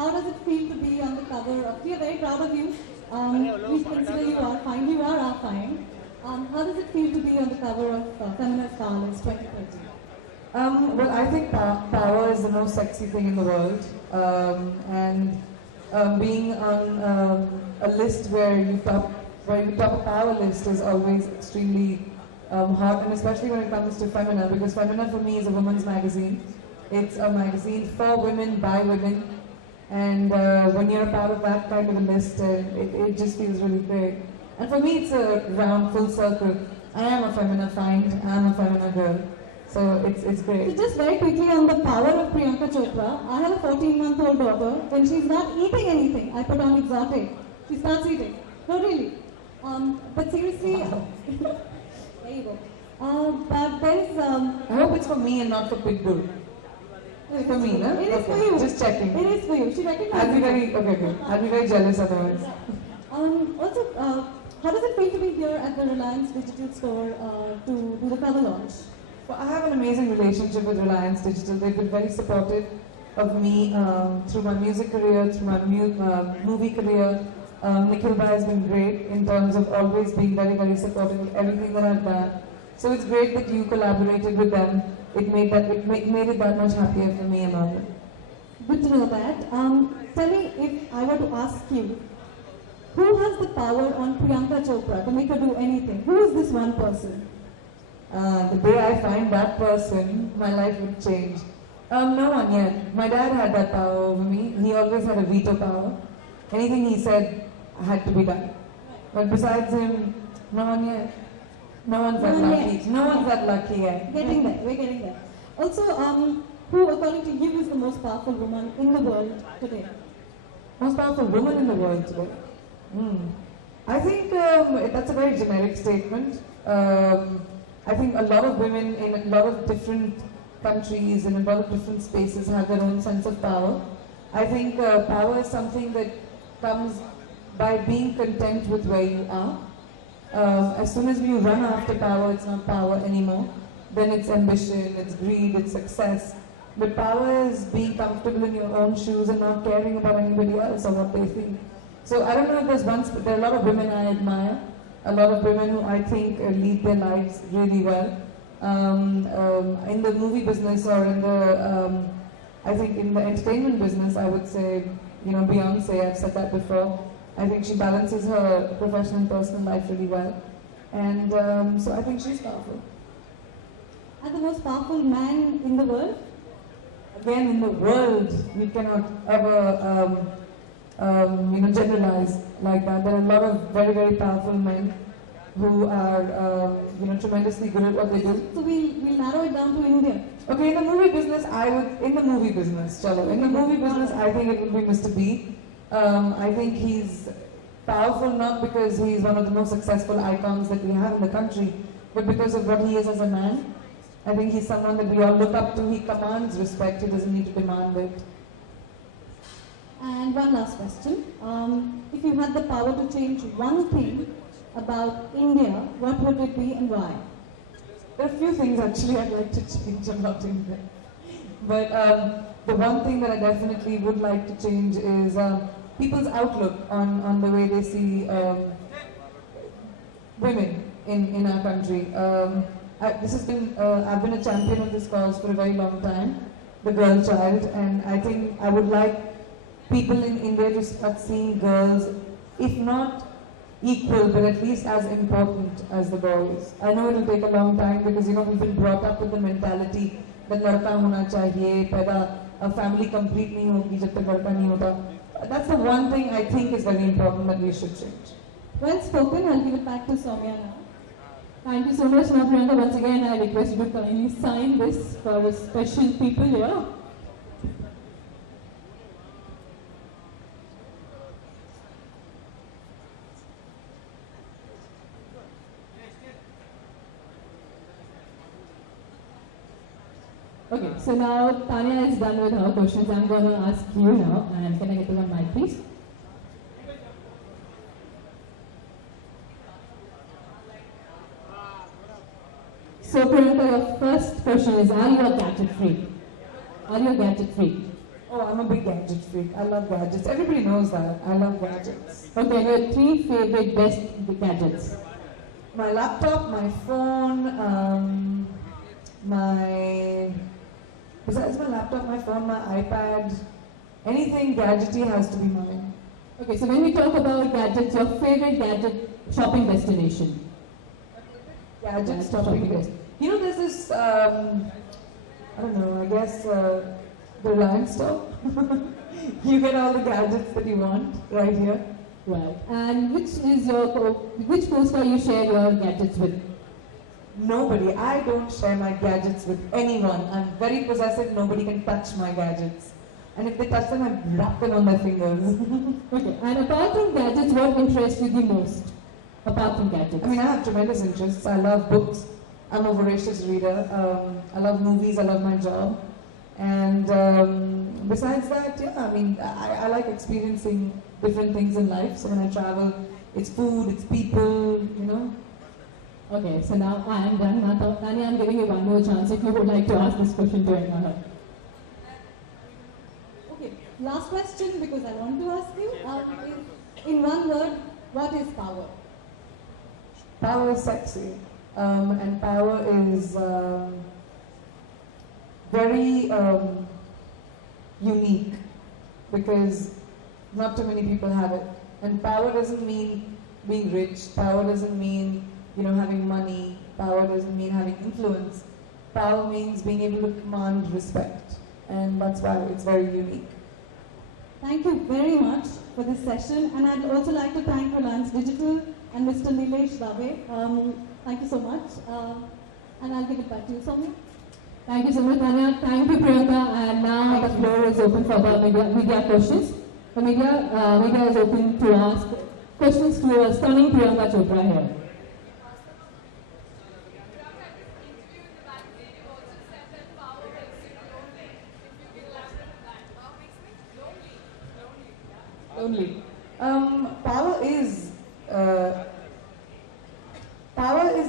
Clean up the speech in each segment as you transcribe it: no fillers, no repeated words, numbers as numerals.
how does it feel to be on the cover of? We are very proud of you. We consider you are fine. You are our fine. How does it feel to be on the cover of Feminist Stylist 2030? Well, I think power is the most sexy thing in the world, and being on a list where you top a power list is always extremely hot, and especially when it comes to Femina, because Femina for me is a women's magazine. It's a magazine for women by women, and when you're a part of that kind of a list, it just feels really great. And for me, it's a round, full circle. I am a Femina find, I am a Femina girl. So it's great. So just very quickly on the power of Priyanka Chopra, I have a 14-month-old daughter. When she's not eating anything, I put on Exotic. She starts eating. No, really. But seriously, there you go. But there's... I hope it's for me and not for Pitbull. It's for me, no? It is okay. for you. Just checking. It is for you. She recognizes. I'll be very, okay, good. I'll be very jealous otherwise. Also, how does it feel to be here at the Reliance Digital store to do the cover launch? Well, I have an amazing relationship with Reliance Digital. They've been very supportive of me through my music career, through my movie career. Nikhil Bhai has been great in terms of always being very, very supportive of everything that I've done. So it's great that you collaborated with them. It made it that much happier for me and all. Good to know that. Tell me, if I were to ask you, who has the power on Priyanka Chopra to make her do anything? Who is this one person? The day I find that person, my life would change. No one yet. My dad had that power over me. He always had a veto power. Anything he said had to be done. But besides him, no one yet. No one's that lucky. No one's that lucky yet. Getting there. We're getting there. Also, who, according to you, is the most powerful woman in the world today? Most powerful woman in the world today? I think that's a very generic statement. I think a lot of women in a lot of different countries and a lot of different spaces have their own sense of power. I think power is something that comes by being content with where you are. As soon as you run after power, it's not power anymore. Then it's ambition, it's greed, it's success. But power is being comfortable in your own shoes and not caring about anybody else or what they think. So I don't know if there are a lot of women I admire, a lot of women who I think lead their lives really well. In the movie business or in the, I think in the entertainment business, I would say, you know, Beyonce, I've said that before. I think she balances her professional and personal life really well. And so I think she's powerful. And the most powerful man in the world? Again, in the world, you cannot ever generalize like that. There are a lot of very, very powerful men who are tremendously good at what they do. So we'll narrow it down to India. Okay, in the movie business, in the movie business, I think it will be Mr. B. I think he's powerful not because he's one of the most successful icons that we have in the country, but because of what he is as a man. I think he's someone that we all look up to. He commands respect, he doesn't need to demand it. And one last question. If you had the power to change one thing about India, what would it be and why? There are a few things actually I'd like to change about India. But the one thing that I definitely would like to change is people's outlook on the way they see women in our country. I've been a champion of this cause for a very long time, the girl child, and I think I would like people in India to start seeing girls, if not equal, but at least as important as the boys. I know it will take a long time because we've been brought up with the mentality that ladka hona chahiye, a family complete nahi hogi jab tak ladka nahi hota. That's the one thing I think is very important that we should change. Well spoken. I'll give it back to Soumya now. Thank you so much, now Priyanka. Once again, I request you to kindly sign this for the special people here. Okay, so now Tanya is done with her questions. I'm going to ask you now, and can I get the one mic, please? So Priyanka, your first question is, are you a gadget freak? Are you a gadget freak? Oh, I'm a big gadget freak. I love gadgets. Everybody knows that. I love gadgets. Okay, your 3 favorite best gadgets. My laptop, my phone, besides my laptop, my phone, my iPad, anything gadgety has to be mine. Okay, so when we talk about gadgets, your favorite gadget shopping destination? Gadget Shopping shopping list. You know, there's this, I don't know, I guess the Reliance store. You get all the gadgets that you want right here. Right. And which co-star you share your gadgets with? Nobody. I don't share my gadgets with anyone. I'm very possessive. Nobody can touch my gadgets. And if they touch them, I wrap them on their fingers. Okay. And apart from gadgets, what interests you the most? Apart from gadgets. I mean, I have tremendous interests. I love books. I'm a voracious reader. I love movies. I love my job. And besides that, yeah, I mean, I like experiencing different things in life. So when I travel, it's food, it's people, you know. Okay, so now I am done. Now, Tanya, I'm giving you one more chance if you would like to ask this question to anyone. Okay, last question because I want to ask you. In one word, what is power? Power is sexy. And power is very unique because not too many people have it. And power doesn't mean being rich. Power doesn't mean, you know, having money. Power doesn't mean having influence. Power means being able to command respect. And that's why it's very unique. Thank you very much for this session. And I'd also like to thank Reliance Digital and Mr. Nilesh Dave. Thank you so much. And I'll give it back to you, Soumya. Thank you so much, Tanya. Thank you, Priyanka. And now the floor is open for the media questions. The media is open to ask questions to a stunning Priyanka Chopra here. Lonely. Power is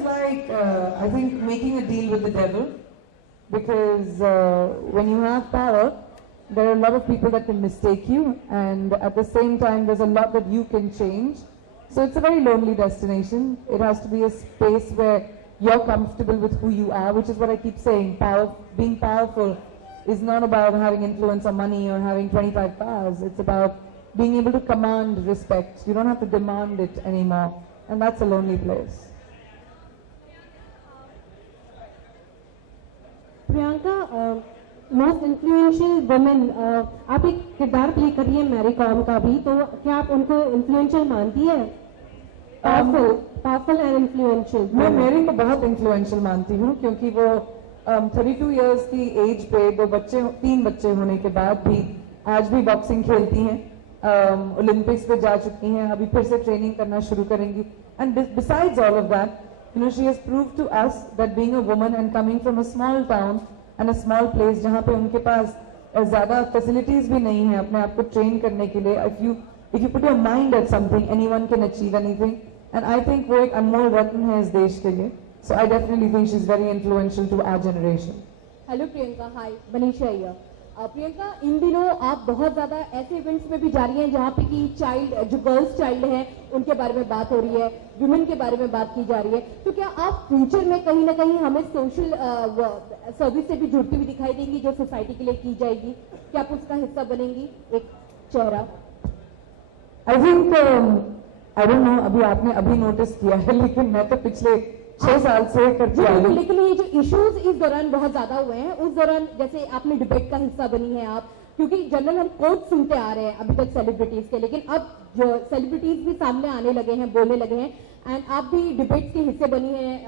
like, I think, making a deal with the devil. Because when you have power, there are a lot of people that can mistake you, and at the same time, there's a lot that you can change. So it's a very lonely destination. It has to be a space where you're comfortable with who you are, which is what I keep saying. Being powerful is not about having influence or money or having 25 cars. It's about being able to command respect. You don't have to demand it anymore, and that's a lonely place. Priyanka, most influential women, आप एक किरदार play कर रही है Mary com का भी, तो क्या आप उनको इन्फ्लुएंशियल मानती है? Powerful and influential. मैं मैरी को बहुत इन्फ्लुएंशियल मानती हूँ क्योंकि वो 32 इयर्स की एज पे 3 बच्चे होने के बाद भी आज भी बॉक्सिंग खेलती हैं, ओलंपिक्स पे जा चुकी हैं, अभी फिर से ट्रेनिंग करना शुरू करेंगी. And besides all of that, you know, she has proved to us that being a woman and coming from a small town and a small place जहाँ पे उनके पास ज़्यादा facilities भी नहीं है अपने आप को train करने के लिए, if you put your mind at something, anyone can achieve anything. And I think वो एक अनमोल रत्न है इस देश के लिए. So I definitely think she's very influential to our generation. Hello Priyanka, hi, Manisha here. Priyanka, इन दिनों आप बहुत ज़्यादा ऐसे इवेंट्स में भी जा रही हैं जहाँ पे कि चाइल्ड, जो गर्ल्स चाइल्ड हैं, उनके बारे में बात हो रही है, वुमेन के बारे में बात की जा रही है. तो क्या आप फ्यूचर में कहीं ना कहीं हमें सोशल सर्विस से भी जुड़ती हुई दिखाई देंगी जो सोसाइटी के लिए की जाएगी? क्या आप उसका हिस्सा बनेंगी, एक चेहरा? I think, I don't know, अभी आपने अभी नोटिस किया है, लेकिन मैं तो पिछले 6 साल से करती आ रही. लेकिन ये जो इश्यूज इस दौरान बहुत ज्यादा हुए हैं, उस दौरान जैसे आपने डिबेट का हिस्सा बनी है आप, क्योंकि जनरल हम कोट सुनते आ रहे हैं अभी तक सेलिब्रिटीज के, लेकिन अब जो सेलिब्रिटीज भी सामने आने लगे हैं, बोलने लगे हैं, एंड आप भी डिबेट्स के हिस्से बनी हैं.